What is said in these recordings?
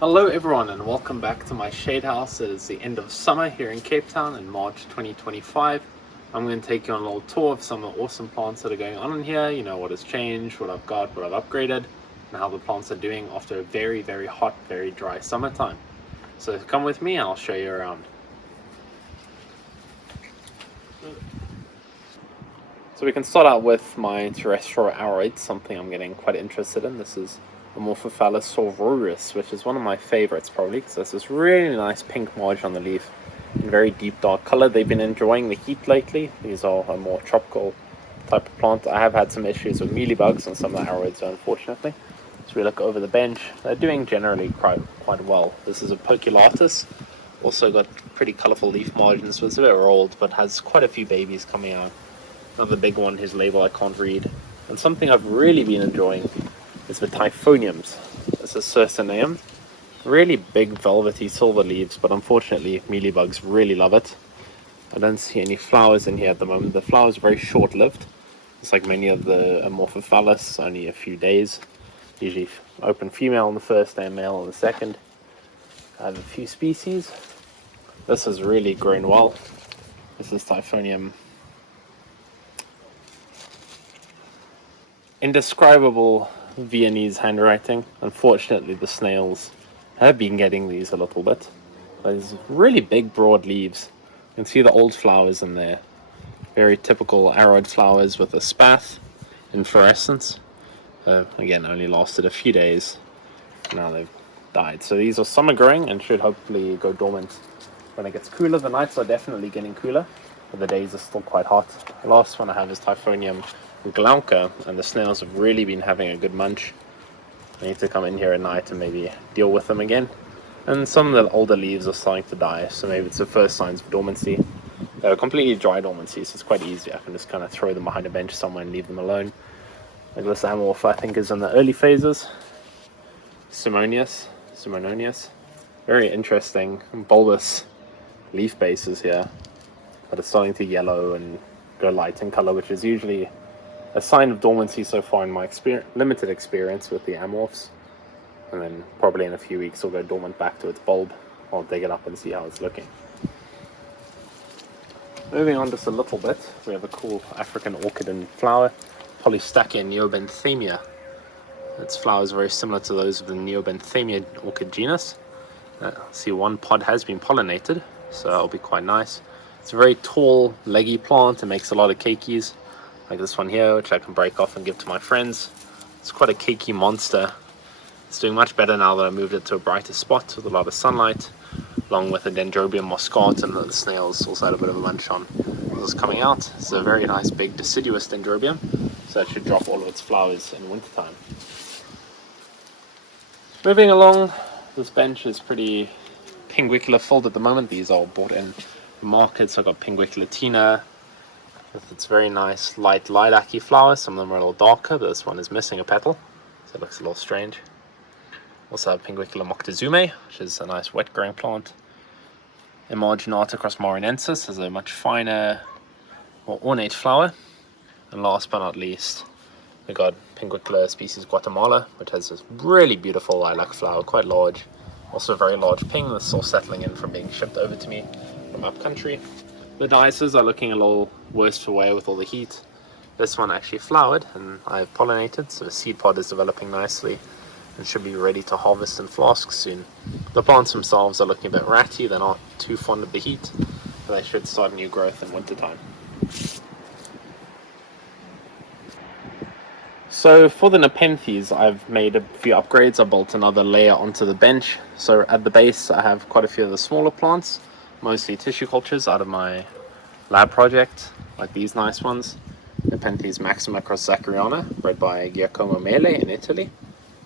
Hello everyone and welcome back to my shade house. It is the end of summer here in Cape Town in March 2025. I'm going to take you on a little tour of some of the awesome plants that are going on in here, what has changed, what I've got, what I've upgraded, and how the plants are doing after a very hot, very dry summertime. So come with me and I'll show you around. So we can start out with my terrestrial aroids, something I'm getting quite interested in. This is Amorphophallus saururus, which is one of my favorites probably because there's this really nice pink margin on the leaf in very deep dark color. They've been enjoying the heat lately. These are a more tropical type of plant. I have had some issues with mealybugs on some of the aroids, unfortunately. So we look over the bench. They're doing generally quite well. This is a operculatus. Also got pretty colorful leaf margins, so it's a bit old, but has quite a few babies coming out. Another big one, his label I can't read. And something I've really been enjoying is the Typhoniums. This is circinnatum. Really big velvety silver leaves, but unfortunately mealybugs really love it. I don't see any flowers in here at the moment. The flowers are very short-lived. It's like many of the Amorphophallus, only a few days. Usually open female on the first day and male on the second. I have a few species. This has really grown well. This is Typhonium. Indescribable Viennese handwriting. Unfortunately the snails have been getting these a little bit. There's really big broad leaves. You can see the old flowers in there. Very typical aroid flowers with a spath inflorescence. Again, only lasted a few days. Now they've died. So these are summer growing and should hopefully go dormant when it gets cooler. The nights are definitely getting cooler, but the days are still quite hot. The last one I have is Typhonium glauca, and the snails have really been having a good munch. I need to come in here at night and maybe deal with them again. And some of the older leaves are starting to die, so maybe it's the first signs of dormancy. They're completely dry dormancy, so it's quite easy. I can just kind of throw them behind a bench somewhere and leave them alone. Like this Amorph, I think, is in the early phases. Symonianus. Very interesting bulbous leaf bases here, but it's starting to yellow and go light in color, which is usually a sign of dormancy so far in my limited experience with the Amorphs. And then probably in a few weeks it'll go dormant back to its bulb. I'll dig it up and see how it's looking. Moving on just a little bit, we have a cool African orchid in flower, Polystachya neobenthamia. Its flowers are very similar to those of the neobenthamia orchid genus. See, one pod has been pollinated, so that'll be quite nice. It's a very tall, leggy plant. It makes a lot of cakeys, like this one here, which I can break off and give to my friends. It's quite a cakey monster. It's doing much better now that I moved it to a brighter spot with a lot of sunlight, along with the Dendrobium moschatum that the snails also had a bit of a munch on. This is coming out. It's a very nice big deciduous Dendrobium, so it should drop all of its flowers in wintertime. Moving along, this bench is pretty Pinguicula filled at the moment. These are bought in markets. I've got Pinguicula Tina with its very nice light lilac-y flowers. Some of them are a little darker, but this one is missing a petal, so it looks a little strange. Also have Pinguicula Moctezume, which is a nice wet growing plant. Emarginata crossmarinensis has a much finer, more ornate flower. And last but not least, we got Pinguicula species Guatemala, which has this really beautiful lilac flower, quite large. Also a very large ping that's still settling in from being shipped over to me from up country. The Disas are looking a little worse for wear with all the heat. This one actually flowered and I've pollinated, so the seed pod is developing nicely and should be ready to harvest in flasks soon. The plants themselves are looking a bit ratty. They're not too fond of the heat, but they should start new growth in wintertime. So for the Nepenthes, I've made a few upgrades. I built another layer onto the bench. So at the base, I have quite a few of the smaller plants, mostly tissue cultures out of my lab project, like these nice ones. Nepenthes maxima cross Zachariana, bred by Giacomo Mele in Italy.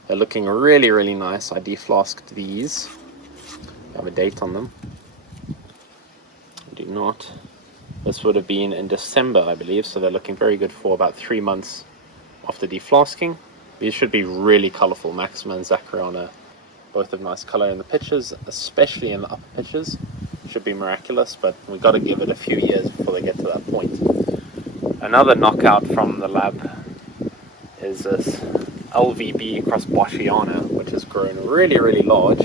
They're looking really nice. I deflasked these. I have a date on them. I do not. This would have been in December, I believe, so they're looking very good for about 3 months after deflasking. These should be really colorful. Maxima and Zachariana both have nice color in the pictures, especially in the upper pictures. Should be miraculous, but we've got to give it a few years before they get to that point. Another knockout from the lab is this LVB across Boschiana, which has grown really, really large.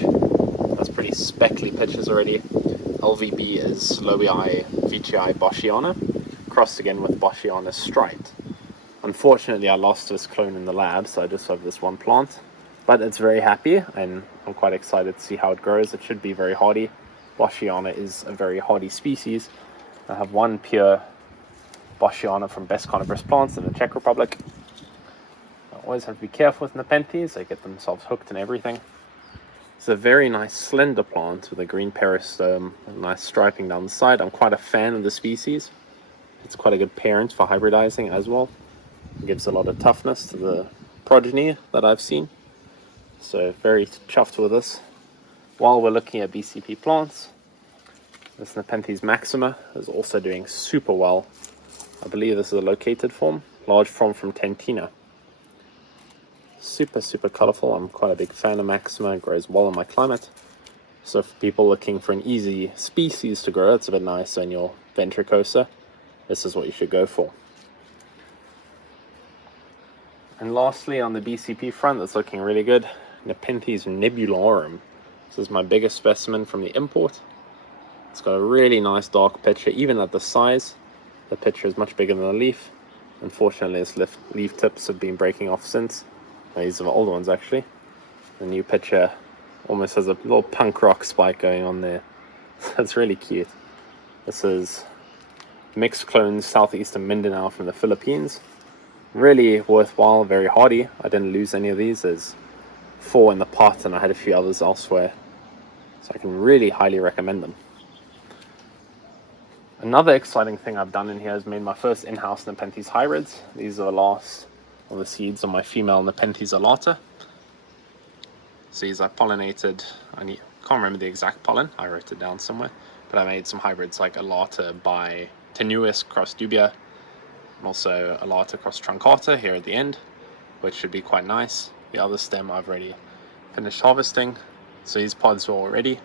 That's pretty speckly pitches already. LVB is Lobii Veitchii Boschiana, crossed again with Boschiana striped. Unfortunately, I lost this clone in the lab, so I just have this one plant. But it's very happy, and I'm quite excited to see how it grows. It should be very hardy. Boschiana is a very hardy species. I have one pure Boschiana from Best Carnivorous Plants in the Czech Republic. I always have to be careful with Nepenthes. They get themselves hooked in everything. It's a very nice slender plant with a green peristome and nice striping down the side. I'm quite a fan of the species. It's quite a good parent for hybridizing as well. It gives a lot of toughness to the progeny that I've seen. So very chuffed with this. While we're looking at BCP plants, this Nepenthes maxima is also doing super well. I believe this is a located form, large form from Tentina. Super, super colorful. I'm quite a big fan of maxima. It grows well in my climate. So for people looking for an easy species to grow, it's a bit nicer in your ventricosa. This is what you should go for. And lastly, on the BCP front, that's looking really good, Nepenthes nebularum. This is my biggest specimen from the import. It's got a really nice dark picture, even at the size. The picture is much bigger than the leaf. Unfortunately, its leaf tips have been breaking off since. These are the older ones, actually. The new picture almost has a little punk rock spike going on there. That's really cute. This is mixed clones southeastern Mindanao from the Philippines. Really worthwhile, very hardy. I didn't lose any of these. There's 4 in the pot, and I had a few others elsewhere. So I can really highly recommend them. Another exciting thing I've done in here is made my first in-house Nepenthes hybrids. These are the last of the seeds on my female Nepenthes alata. So these I pollinated. I can't remember the exact pollen. I wrote it down somewhere. But I made some hybrids like alata by tenuis cross dubia, and also alata cross truncata here at the end, which should be quite nice. The other stem I've already finished harvesting. So these pods are all ready.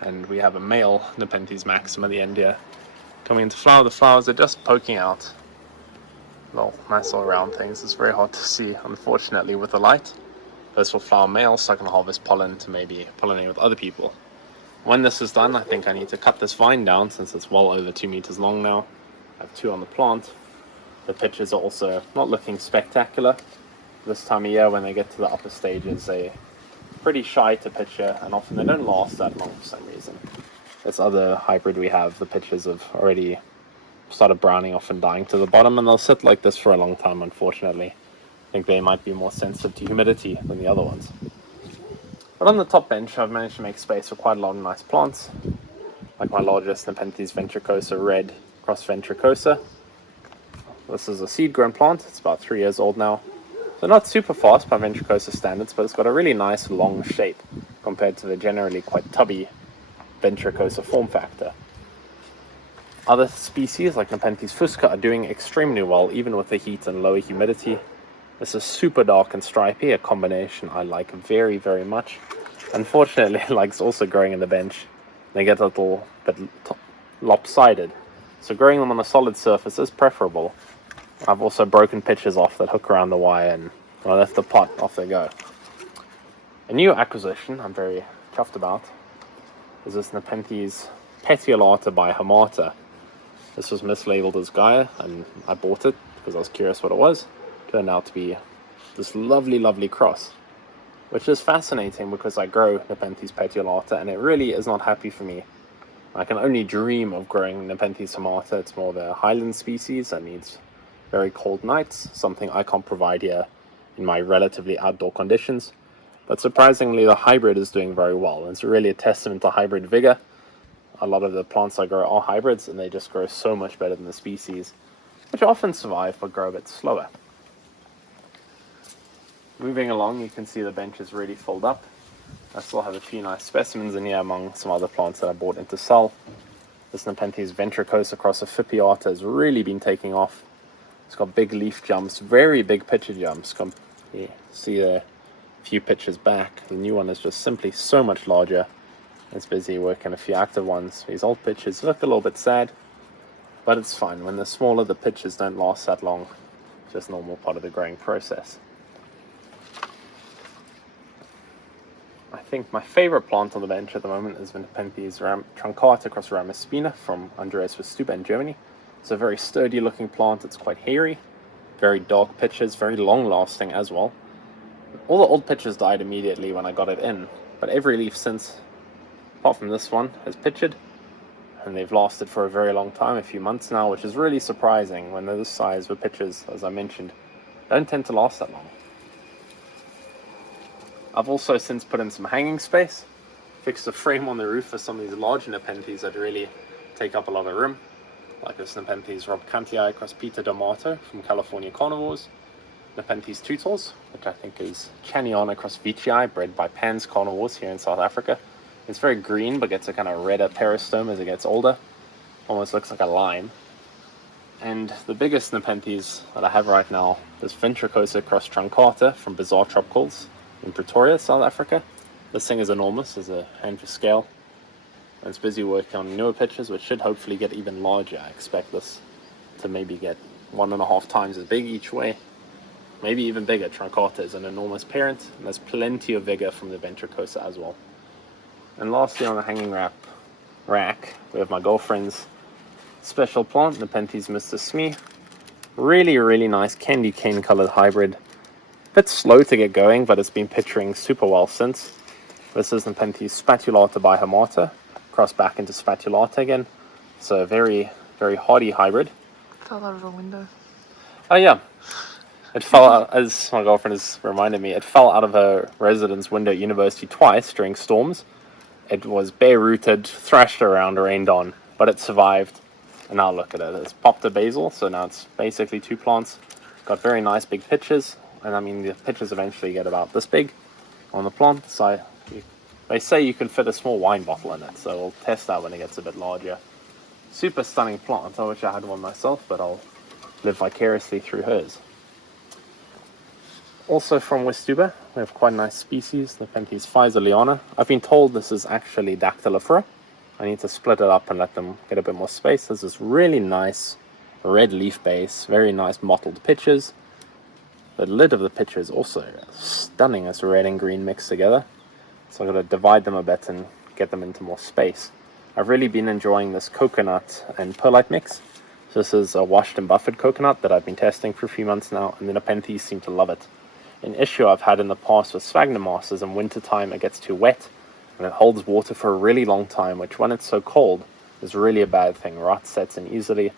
And we have a male Nepenthes maxima at the end here. Coming into flower, the flowers are just poking out. Little nice little round things. It's very hard to see, unfortunately, with the light. This will flower male, so I can harvest pollen to maybe pollinate with other people. When this is done, I think I need to cut this vine down since it's well over 2 meters long now. I have 2 on the plant. The pitches are also not looking spectacular. This time of year, when they get to the upper stages, they're pretty shy to pitcher, and often they don't last that long for some reason. This other hybrid we have, the pitchers have already started browning off and dying to the bottom, and they'll sit like this for a long time, unfortunately. I think they might be more sensitive to humidity than the other ones. But on the top bench, I've managed to make space for quite a lot of nice plants, like my largest Nepenthes ventricosa red cross ventricosa. This is a seed-grown plant. It's about 3 years old now. So not super fast by ventricosa standards, but it's got a really nice long shape compared to the generally quite tubby ventricosa form factor. Other species like Nepenthes fusca are doing extremely well, even with the heat and lower humidity. This is super dark and stripy, a combination I like very, very much. Unfortunately, it likes also growing in the bench. They get a little bit lopsided. So growing them on a solid surface is preferable. I've also broken pitches off that hook around the wire, and when I left the pot, off they go. A new acquisition I'm very chuffed about is this Nepenthes petiolata by Hamata. This was mislabeled as Gaia, and I bought it because I was curious what it was. Turned out to be this lovely, lovely cross, which is fascinating because I grow Nepenthes petiolata, and it really is not happy for me. I can only dream of growing Nepenthes hamata. It's more of a highland species that needs very cold nights, something I can't provide here in my relatively outdoor conditions. But surprisingly, the hybrid is doing very well. And it's really a testament to hybrid vigor. A lot of the plants I grow are hybrids, and they just grow so much better than the species, which often survive but grow a bit slower. Moving along, you can see the bench is really filled up. I still have a few nice specimens in here among some other plants that I bought in to sell. This Nepenthes ventricosa across a Fipiata has really been taking off. It's got big leaf jumps, very big pitcher jumps. You see a few pitches back. The new one is just simply so much larger. It's busy working a few active ones. These old pitches look a little bit sad, but it's fine. When they're smaller, the pitches don't last that long. It's just a normal part of the growing process. think my favorite plant on the bench at the moment is Nepenthes truncata cross Ramaspina from Andreas Verstuba in Germany. It's a very sturdy looking plant. It's quite hairy, very dark pitches, very long lasting as well. All the old pitches died immediately when I got it in, but every leaf since, apart from this one, has pitched, and they've lasted for a very long time, a few months now, which is really surprising when they're this size with pitches, as I mentioned, don't tend to last that long. I've also since put in some hanging space, fixed a frame on the roof for some of these large Nepenthes that really take up a lot of room, like this Nepenthes robcantii across Peter D'Amato from California Carnivores, Nepenthes tutors, which I think is Chaniana across Vicii, bred by Pan's Carnivores here in South Africa. It's very green, but gets a kind of redder peristome as it gets older, almost looks like a lime. And the biggest Nepenthes that I have right now is Ventricosa cross truncata from Bizarre Tropicals in Pretoria, South Africa. This thing is enormous, there's a hand for scale. And it's busy working on newer pitches, which should hopefully get even larger. I expect this to maybe get 1.5 times as big each way. Maybe even bigger. Truncata is an enormous parent, and there's plenty of vigor from the Ventricosa as well. And lastly, on the hanging rack, we have my girlfriend's special plant, Nepenthes Mr. Smee. Really, really nice candy cane colored hybrid. Bit slow to get going, but it's been pitching super well since. This is Nepenthes spatulata bihomata, crossed back into spatulata again. So a very, very hardy hybrid. Fell out of a window. Oh yeah, it fell out, as my girlfriend has reminded me, it fell out of her residence window at university twice during storms. It was bare rooted, thrashed around, rained on, but it survived. And now look at it, it's popped a basil, so now it's basically 2 plants. Got very nice big pitches. And I mean, the pitches eventually get about this big on the plant. So they say you can fit a small wine bottle in it. So we'll test that when it gets a bit larger. Super stunning plant. I wish I had one myself, but I'll live vicariously through hers. Also from Westuba, we have quite a nice species, Nepenthes phyzoliana. I've been told this is actually dactylifera. I need to split it up and let them get a bit more space. There's this really nice red leaf base, very nice mottled pitches. The lid of the pitcher is also stunning as red and green mixed together. So I'm going to divide them a bit and get them into more space. I've really been enjoying this coconut and perlite mix. So this is a washed and buffered coconut that I've been testing for a few months now, and the Nepenthes seem to love it. An issue I've had in the past with sphagnum moss is in wintertime it gets too wet and it holds water for a really long time, which when it's so cold is really a bad thing. Rot sets in easily.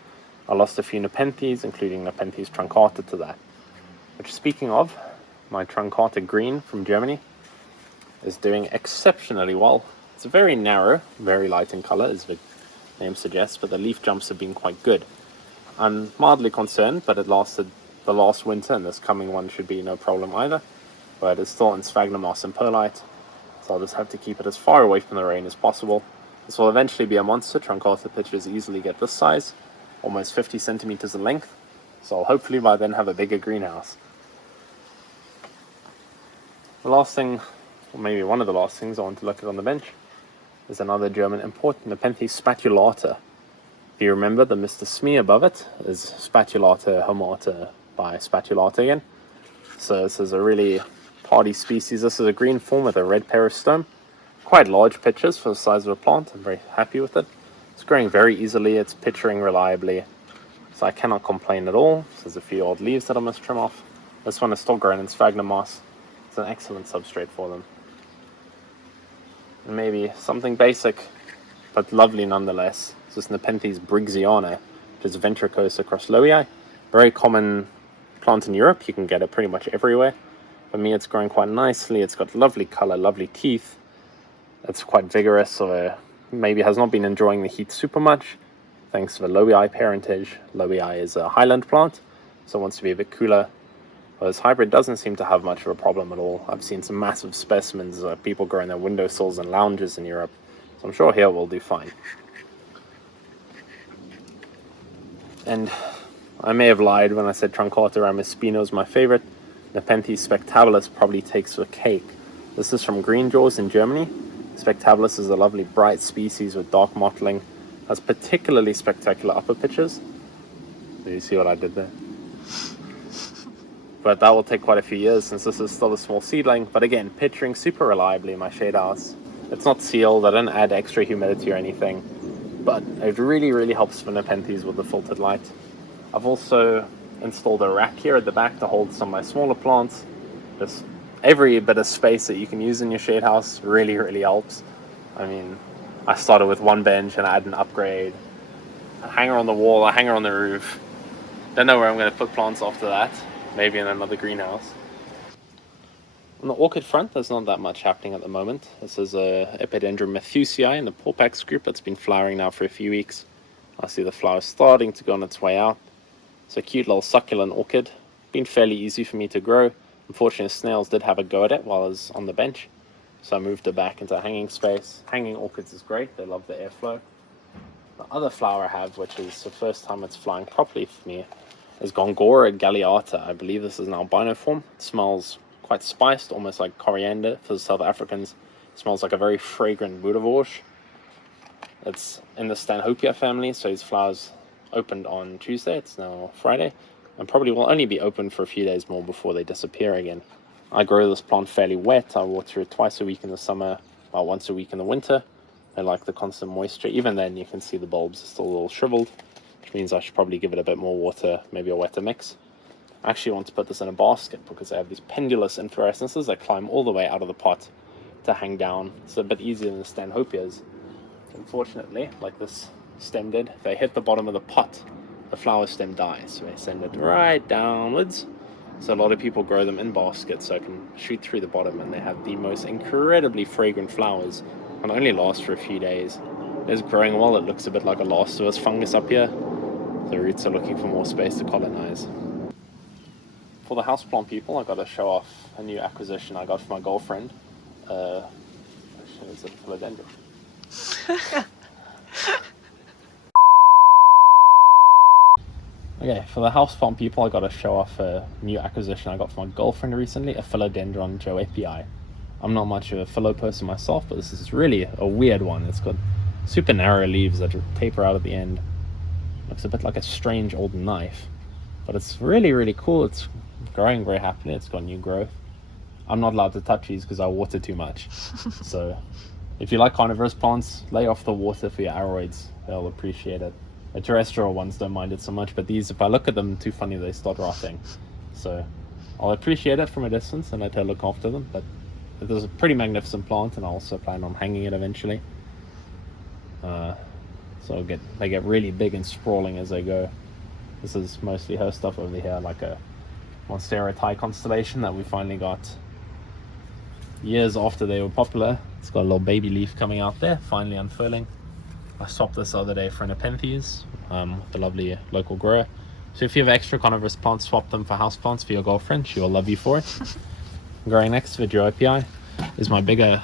I lost a few Nepenthes, including Nepenthes truncata to that. Which, speaking of, my truncata green from Germany is doing exceptionally well. It's very narrow, very light in color, as the name suggests, but the leaf jumps have been quite good. I'm mildly concerned, but it lasted the last winter, and this coming one should be no problem either. But it's still in sphagnum moss and perlite, so I'll just have to keep it as far away from the rain as possible. This will eventually be a monster. Truncata pitches easily get this size, almost 50 centimeters in length, so I'll hopefully by then have a bigger greenhouse. The last thing, or maybe one of the last things I want to look at on the bench, is another German import, Nepenthes spatulata. If you remember, the Mr. Smee above it is Spatulata homata by Spatulata again. So this is a really hardy species. This is a green form with a red peristome. Quite large pitches for the size of a plant. I'm very happy with it. It's growing very easily. It's pitching reliably. So I cannot complain at all. So there's a few old leaves that I must trim off. This one is still growing in sphagnum moss. It's an excellent substrate for them. And maybe something basic, but lovely nonetheless. This is Nepenthes briggsii, which is Ventricosa crossloii. Very common plant in Europe. You can get it pretty much everywhere. For me, it's growing quite nicely. It's got lovely color, lovely teeth. It's quite vigorous, so maybe has not been enjoying the heat super much, thanks to the loei parentage. Loei is a highland plant, so it wants to be a bit cooler. But this hybrid doesn't seem to have much of a problem at all. I've seen some massive specimens of people growing their windowsills and lounges in Europe, so I'm sure here we'll do fine. And I may have lied when I said Truncata ramispina is my favorite. Nepenthes spectabilis probably takes the cake. This is from Green Jaws in Germany. Spectabilis is a lovely bright species with dark mottling. Has particularly spectacular upper pitches. Do you see what I did there? but that will take quite a few years since this is still a small seedling. But again, pitching super reliably in my shade house. It's not sealed, I didn't add extra humidity or anything, but it really helps for nepenthes with the filtered light. I've also installed a rack here at the back to hold some of my smaller plants. Just every bit of space that you can use in your shade house really helps. I mean, I started with one bench and I had an upgrade, a hanger on the wall, a hanger on the roof. Don't know where I'm going to put plants after that, maybe in another greenhouse. On the orchid front, there's not that much happening at the moment. This is a Epidendrum Methuseae in the Porpax group that's been flowering now for a few weeks. I see the flowers starting to go on its way out. It's a cute little succulent orchid. Been fairly easy for me to grow. Unfortunately, snails did have a go at it while I was on the bench, so I moved it back into a hanging space. Hanging orchids is great, they love the airflow. The other flower I have, which is the first time it's flying properly for me, is Gongora galeata. I believe this is an albino form. It smells quite spiced, almost like coriander for the South Africans. It smells like a very fragrant Butterworts. It's in the Stanhopea family, so these flowers opened on Tuesday. It's now Friday, and probably will only be open for a few days more before they disappear again. I grow this plant fairly wet. I water it twice a week in the summer, about once a week in the winter. I like the constant moisture. Even then, you can see the bulbs are still a little shriveled, which means I should probably give it a bit more water, maybe a wetter mix. I actually want to put this in a basket because I have these pendulous inflorescences that climb all the way out of the pot to hang down. It's a bit easier than the Stanhopeas. Unfortunately, like this stem did, if they hit the bottom of the pot, the flower stem dies, so they send it right downwards. So a lot of people grow them in baskets so I can shoot through the bottom, and they have the most incredibly fragrant flowers and only last for a few days. It's growing well. It looks a bit like a Lastewurst fungus up here. The roots are looking for more space to colonize. For the houseplant people, I got to show off a new acquisition I got for my girlfriend. It's a Philodendron. Okay, for the houseplant people, I got to show off a new acquisition I got for my girlfriend recently, a Philodendron joepii. I'm not much of a philo person myself, but this is really a weird one. It's got super narrow leaves that taper out at the end. Looks a bit like a strange old knife, but it's really cool. It's growing very happily. It's got new growth. I'm not allowed to touch these because I water too much. So if you like carnivorous plants, lay off the water for your aroids. They'll appreciate it. The terrestrial ones don't mind it so much, but these, if I look at them too funny, they start rotting. So I'll appreciate it from a distance and let her look after them. But it is a pretty magnificent plant, and I also plan on hanging it eventually. So they get really big and sprawling as they go. This is mostly her stuff over here, like a Monstera Thai Constellation that we finally got years after they were popular. It's got a little baby leaf coming out there, finally unfurling. I swapped this the other day for nepenthes, the lovely local grower. So if you have extra carnivorous plants, swap them for house plants for your girlfriend. She will love you for it. Growing next to the joepii is my bigger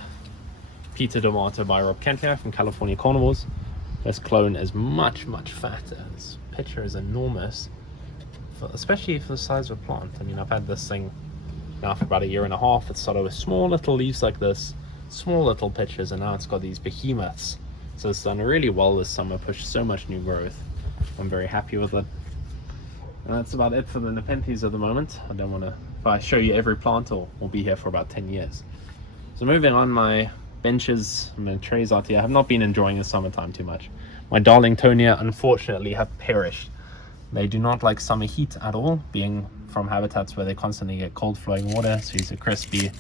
Peter Tomato by Rob Kent from California Carnivores. This clone is much fatter. This picture is enormous, especially for the size of a plant. I mean, I've had this thing now for about a year and a half. It started with small little leaves like this, small little pitchers, and now it's got these behemoths. So it's done really well this summer, pushed so much new growth. I'm very happy with it. And that's about it for the nepenthes at the moment. I don't want to, if I show you every plant, we'll be here for about 10 years. So moving on, my benches and my trays out here. I have not been enjoying the summertime too much. My Darlingtonia unfortunately have perished. They do not like summer heat at all, being from habitats where they constantly get cold flowing water, so these are crispy.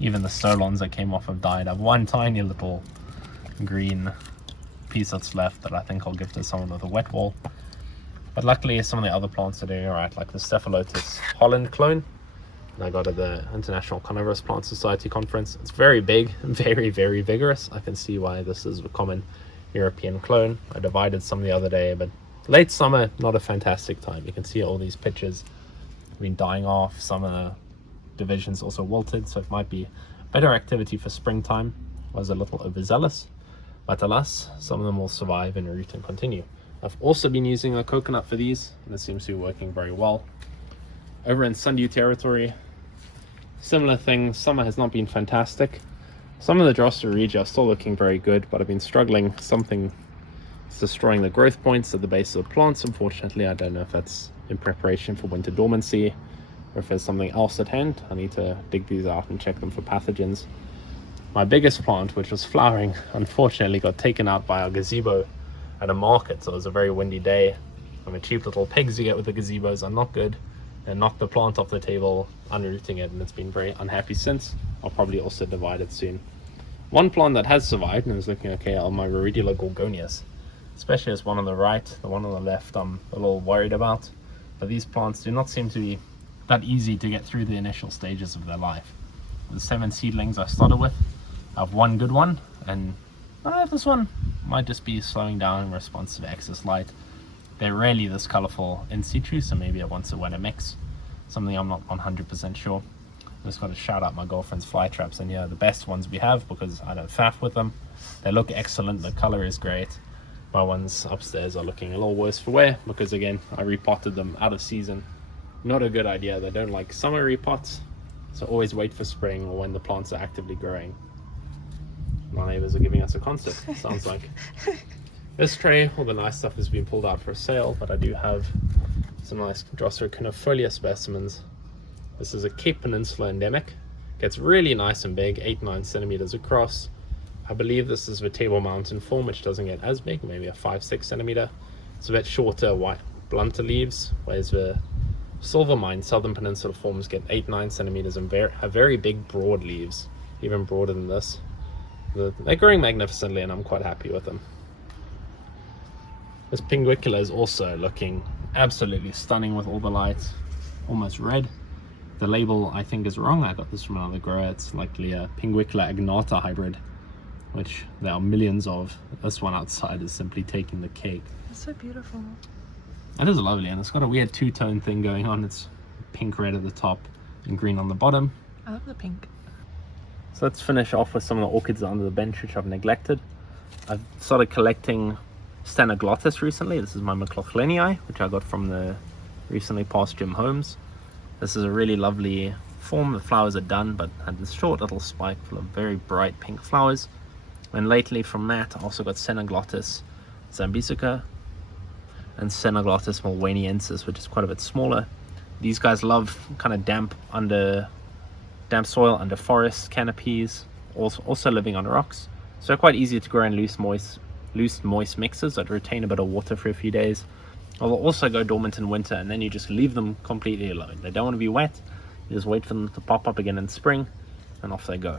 Even the solons that came off have died. I have one tiny little green piece that's left that I think I'll give to someone with a wet wall. But luckily some of the other plants are doing alright, like the Cephalotus Holland clone. And I got at the International Carnivorous Plant Society conference. It's very big, very vigorous. I can see why this is a common European clone. I divided some the other day, but late summer, not a fantastic time. You can see all these pitchers have been dying off. Some of the divisions also wilted, so it might be better activity for springtime. I was a little overzealous, but alas, some of them will survive and root and continue. I've also been using a coconut for these, and it seems to be working very well. Over in sundew territory, similar thing. Summer has not been fantastic. Some of the Drosera regia are still looking very good, but I've been struggling. Something is destroying the growth points at the base of the plants, unfortunately. I don't know if that's in preparation for winter dormancy. or if there's something else at hand, I need to dig these out and check them for pathogens. My biggest plant, which was flowering, unfortunately got taken out by our gazebo at a market. So it was a very windy day. And the cheap little pigs you get with the gazebos are not good. And knocked the plant off the table, unrooting it, and it's been very unhappy since. I'll probably also divide it soon. One plant that has survived and is looking okay are my Viridula gorgonias. Especially this one on the right, the one on the left I'm a little worried about. But these plants do not seem to be that easy to get through the initial stages of their life. The 7 seedlings I started with, I have one good one, and this one might just be slowing down in response to the excess light. They're rarely this colorful in situ, so maybe it wants a wetter mix. Something I'm not 100% sure. I just got to shout out my girlfriend's flytraps, and yeah, the best ones we have because I don't faff with them. They look excellent, the color is great. My ones upstairs are looking a little worse for wear because again, I repotted them out of season. Not a good idea. They don't like summer repots, so always wait for spring or when the plants are actively growing. My neighbors are giving us a concert, sounds like. This tray, all the nice stuff has been pulled out for sale, but I do have some nice Drosera conifolia specimens. This is a Cape Peninsula endemic. Gets really nice and big, 8-9 centimeters across. I believe this is the Table Mountain form, which doesn't get as big, maybe a 5-6 centimeter. It's a bit shorter, white, blunter leaves, whereas the Silver Mine Southern Peninsula forms get 8-9 centimeters and have very big, broad leaves, even broader than this. They're growing magnificently, and I'm quite happy with them. This Pinguicula is also looking absolutely stunning with all the lights, almost red. The label I think is wrong. I got this from another grower. It's likely a Pinguicula agnata hybrid, which there are millions of. This one outside is simply taking the cake. It's so beautiful. It is lovely, and it's got a weird two-tone thing going on. It's pink red at the top and green on the bottom. I love the pink. So let's finish off with some of the orchids under the bench which I've neglected. I've started collecting Stenoglottis recently. This is my McLaughlinii, which I got from the recently passed Jim Holmes. This is a really lovely form. The flowers are done, but had this short little spike full of very bright pink flowers. And lately from that, I also got Stenoglottis zambesica and Stenoglottis mulwaniensis, which is quite a bit smaller. These guys love kind of damp soil under forest canopies, also living on rocks. So they're quite easy to grow in loose moist mixes that retain a bit of water for a few days. They'll also go dormant in winter, and then you just leave them completely alone. They don't want to be wet. You just wait for them to pop up again in spring, and off they go.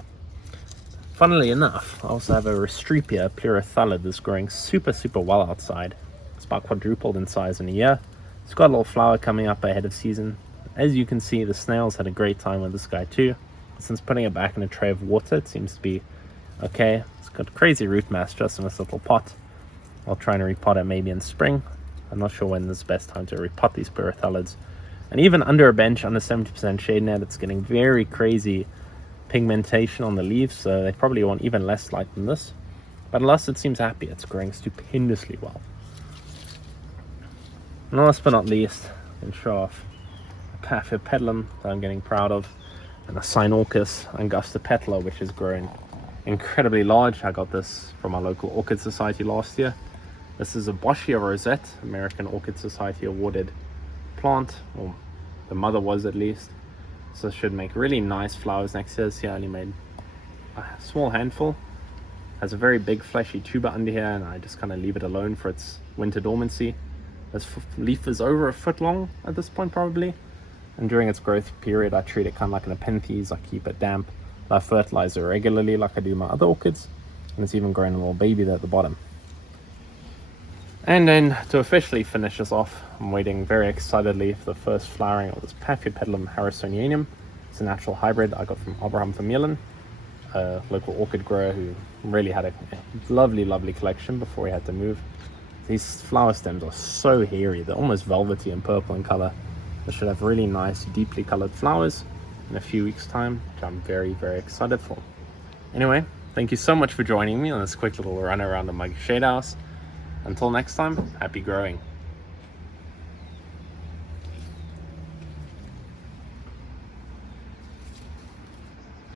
Funnily enough, I also have a Restreepia pleurothallid that's growing super well outside. It's about quadrupled in size in a year. It's got a little flower coming up ahead of season. As you can see, the snails had a great time with this guy too. Since putting it back in a tray of water, it seems to be okay. It's got crazy root mass just in this little pot. I'll try and repot it maybe in spring. I'm not sure when is the best time to repot these pleurothalids. And even under a bench, under 70% shade net, it's getting very crazy pigmentation on the leaves, so they probably want even less light than this. But unless it seems happy, it's growing stupendously well. And last but not least, I can show off a Paphiopedilum that I'm getting proud of, and a Cynorchis angustipetala, which is growing incredibly large. I got this from our local Orchid Society last year. This is a Boschia rosette, American Orchid Society awarded plant, or the mother was at least. So it should make really nice flowers next year. See, I only made a small handful. Has a very big fleshy tuber under here, and I just kind of leave it alone for its winter dormancy. This leaf is over a foot long at this point probably, and during its growth period I treat it kind of like an Nepenthes. I keep it damp, I fertilize it regularly like I do my other orchids, and it's even growing a little baby there at the bottom. And then to officially finish this off, I'm waiting very excitedly for the first flowering of this Paphiopedilum harrisonianum. It's a natural hybrid I got from Abraham Vermeulen, a local orchid grower who really had a lovely collection before he had to move. These flower stems are so hairy, they're almost velvety and purple in color. They should have really nice, deeply colored flowers in a few weeks' time, which I'm very excited for. Anyway, thank you so much for joining me on this quick little run around the my shade house. Until next time, happy growing.